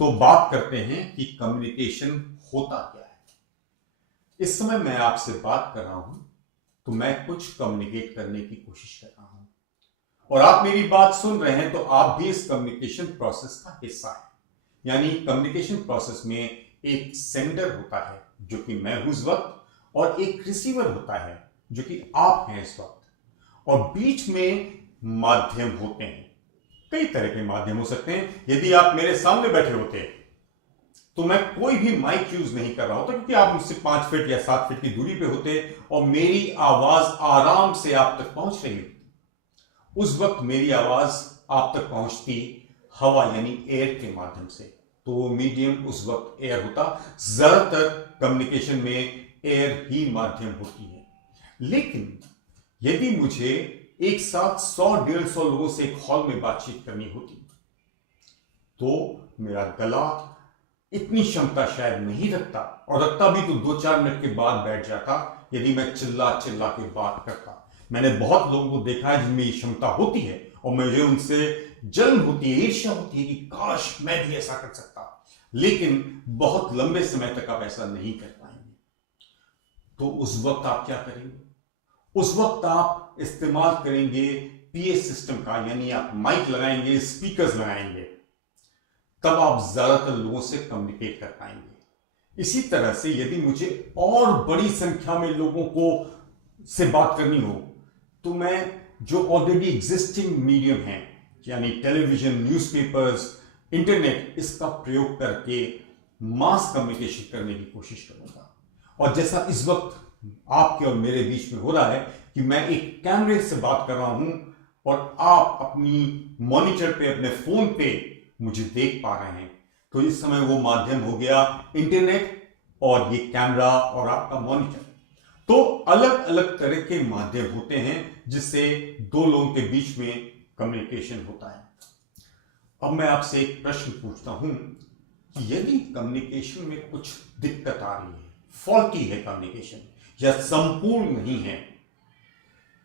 तो बात करते हैं कि कम्युनिकेशन होता क्या है। इस समय मैं आपसे बात कर रहा हूं तो मैं कुछ कम्युनिकेट करने की कोशिश कर रहा हूं और आप मेरी बात सुन रहे हैं तो आप भी इस कम्युनिकेशन प्रोसेस का हिस्सा है। यानी कम्युनिकेशन प्रोसेस में एक सेंडर होता है जो कि मैं हूं इस वक्त और एक रिसीवर होता है जो कि आप हैं इस वक्त और बीच में माध्यम होते हैं। कई तरह के माध्यम हो सकते हैं। यदि आप मेरे सामने बैठे होते तो मैं कोई भी माइक यूज नहीं कर रहा होता क्योंकि आप मुझसे 5 फीट या 7 फीट की दूरी पे होते और मेरी आवाज आराम से आप तक पहुंच रही होती। उस वक्त मेरी आवाज आप तक पहुंचती हवा यानी एयर के माध्यम से, तो वो मीडियम उस वक्त एयर होता। ज्यादातर कम्युनिकेशन में एयर ही माध्यम होती है। लेकिन यदि मुझे एक साथ 100-150 लोगों से एक हॉल में बातचीत करनी होती तो मेरा गला इतनी क्षमता शायद नहीं रखता और रखता भी तो 2-4 मिनट के बाद बैठ जाता यदि मैं चिल्ला चिल्ला के बात करता। मैंने बहुत लोगों को देखा है जिनमें ये क्षमता होती है और मुझे उनसे जलन होती है, ईर्ष्या होती है कि काश मैं भी ऐसा कर सकता, लेकिन बहुत लंबे समय तक आप ऐसा नहीं कर पाएंगे। तो उस वक्त आप क्या करेंगे? उस वक्त आप इस्तेमाल करेंगे पीए सिस्टम का, यानी आप माइक लगाएंगे, स्पीकर्स लगाएंगे, तब आप ज्यादातर लोगों से कम्युनिकेट कर पाएंगे। इसी तरह से यदि मुझे और बड़ी संख्या में लोगों को से बात करनी हो तो मैं जो ऑलरेडी एग्जिस्टिंग मीडियम है यानी टेलीविजन, न्यूज़पेपर्स, इंटरनेट, इसका प्रयोग करके मास कम्युनिकेशन करने की कोशिश करूंगा। और जैसा इस वक्त आपके और मेरे बीच में हो रहा है कि मैं एक कैमरे से बात कर रहा हूं और आप अपनी मॉनिटर पे, अपने फोन पे मुझे देख पा रहे हैं, तो इस समय वो माध्यम हो गया इंटरनेट और ये कैमरा और आपका मॉनिटर। तो अलग अलग तरह के माध्यम होते हैं जिससे दो लोगों के बीच में कम्युनिकेशन होता है। अब मैं आपसे एक प्रश्न पूछता हूं कि यदि कम्युनिकेशन में कुछ दिक्कत आ रही है, फॉल्टी है कम्युनिकेशन या संपूर्ण नहीं है,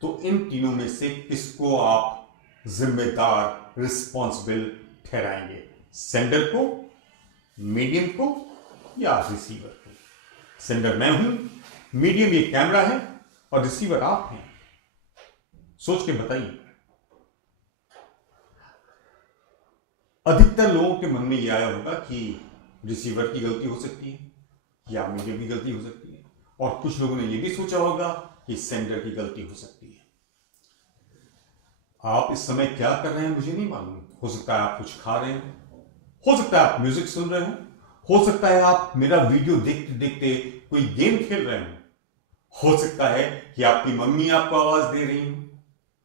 तो इन तीनों में से किसको आप जिम्मेदार, रिस्पॉन्सिबल ठहराएंगे? सेंडर को, मीडियम को या रिसीवर को? सेंडर मैं हूं, मीडियम ये कैमरा है और रिसीवर आप हैं। सोच के बताइए। अधिकतर लोगों के मन में यह आया होगा कि रिसीवर की गलती हो सकती है या मीडियम की गलती हो सकती है, और कुछ लोगों ने यह भी सोचा होगा कि सेंडर की गलती हो सकती है। आप इस समय क्या कर रहे हैं मुझे नहीं मालूम। हो सकता है आप कुछ खा रहे हो सकता है आप म्यूजिक सुन रहे हो सकता है आप मेरा वीडियो देखते देखते कोई गेम खेल रहे हो सकता है कि आपकी मम्मी आपको आवाज दे रही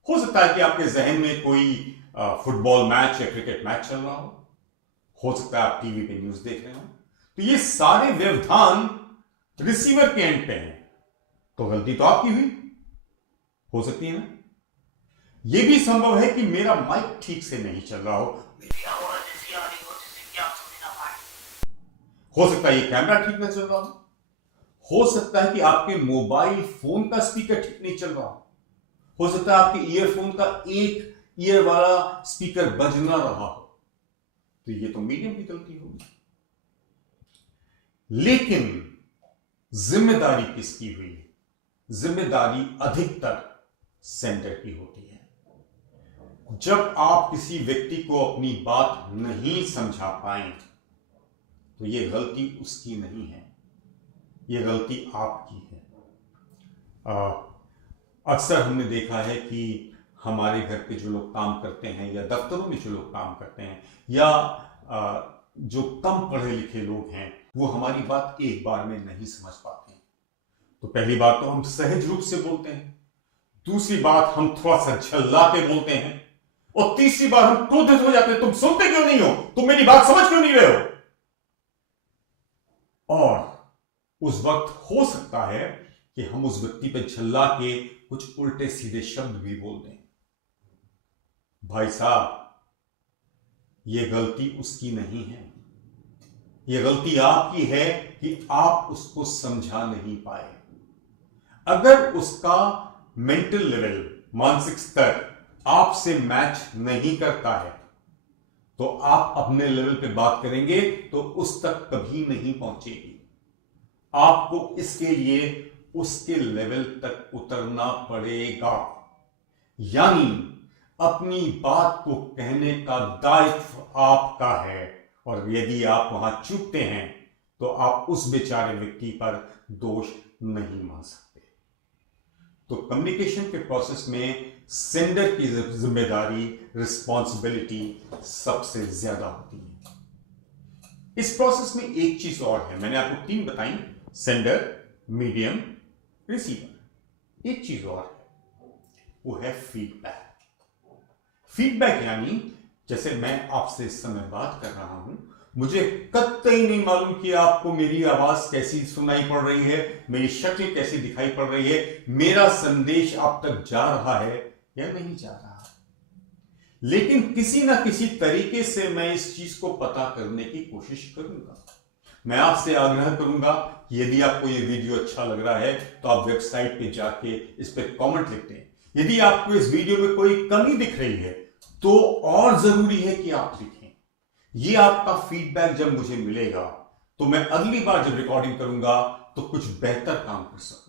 हो सकता है कि आपके जहन में कोई फुटबॉल मैच या क्रिकेट मैच चल रहा हो सकता है आप टीवी पे न्यूज देख रहे हो। तो ये सारे व्यवधान रिसीवर के एंड पे हैं, तो गलती तो आपकी हुई हो सकती है ना। यह भी संभव है कि मेरा माइक ठीक से नहीं चल रहा हो, मेरी आवाज ऐसी आ रही हो जिससे कि आप समझ ना पाए। हो सकता है ये कैमरा ठीक ना चल रहा हो सकता है कि आपके मोबाइल फोन का स्पीकर ठीक नहीं चल रहा हो सकता है आपके ईयरफोन का एक ईयर वाला स्पीकर बज ना रहा हो, तो ये तो मीडियम की गलती होगी। लेकिन जिम्मेदारी किसकी हुई? जिम्मेदारी अधिकतर सेंटर की होती है। जब आप किसी व्यक्ति को अपनी बात नहीं समझा पाए तो यह गलती उसकी नहीं है, यह गलती आपकी है। अक्सर हमने देखा है कि हमारे घर के जो लोग काम करते हैं या दफ्तरों में जो लोग काम करते हैं या जो कम पढ़े लिखे लोग हैं वो हमारी बात एक बार में नहीं समझ पाते हैं। तो पहली बात तो हम सहज रूप से बोलते हैं, दूसरी बात हम थोड़ा सा झल्ला के बोलते हैं, और तीसरी बार हम क्रोधित हो जाते हैं, तुम सुनते क्यों नहीं हो, तुम मेरी बात समझ क्यों नहीं रहे हो। और उस वक्त हो सकता है कि हम उस व्यक्ति पर झल्ला के कुछ उल्टे सीधे शब्द भी बोल दें। भाई साहब, यह गलती उसकी नहीं है, यह गलती आपकी है कि आप उसको समझा नहीं पाए। अगर उसका मेंटल लेवल, मानसिक स्तर आपसे मैच नहीं करता है तो आप अपने लेवल पे बात करेंगे तो उस तक कभी नहीं पहुंचेगी। आपको इसके लिए उसके लेवल तक उतरना पड़ेगा। यानी अपनी बात को कहने का दायित्व आपका है, और यदि आप वहां चूकते हैं तो आप उस बेचारे व्यक्ति पर दोष नहीं मान सकते। तो कम्युनिकेशन के प्रोसेस में सेंडर की जिम्मेदारी, रिस्पॉन्सिबिलिटी सबसे ज्यादा होती है। इस प्रोसेस में एक चीज और है, मैंने आपको 3 बताई, सेंडर, मीडियम, रिसीवर। एक चीज और है, वो है फीडबैक। फीडबैक यानी जैसे मैं आपसे इस समय बात कर रहा हूं, मुझे कतई नहीं मालूम कि आपको मेरी आवाज कैसी सुनाई पड़ रही है, मेरी शक्ल कैसी दिखाई पड़ रही है, मेरा संदेश आप तक जा रहा है या नहीं जा रहा है, लेकिन किसी ना किसी तरीके से मैं इस चीज को पता करने की कोशिश करूंगा। मैं आपसे आग्रह करूंगा कि यदि आपको यह वीडियो अच्छा लग रहा है तो आप वेबसाइट पे जाके इस पे कमेंट लिखते हैं। यदि आपको इस वीडियो में कोई कमी दिख रही है तो और जरूरी है कि आप लिखें। ये आपका फीडबैक जब मुझे मिलेगा तो मैं अगली बार जब रिकॉर्डिंग करूंगा तो कुछ बेहतर काम कर सकूंगा।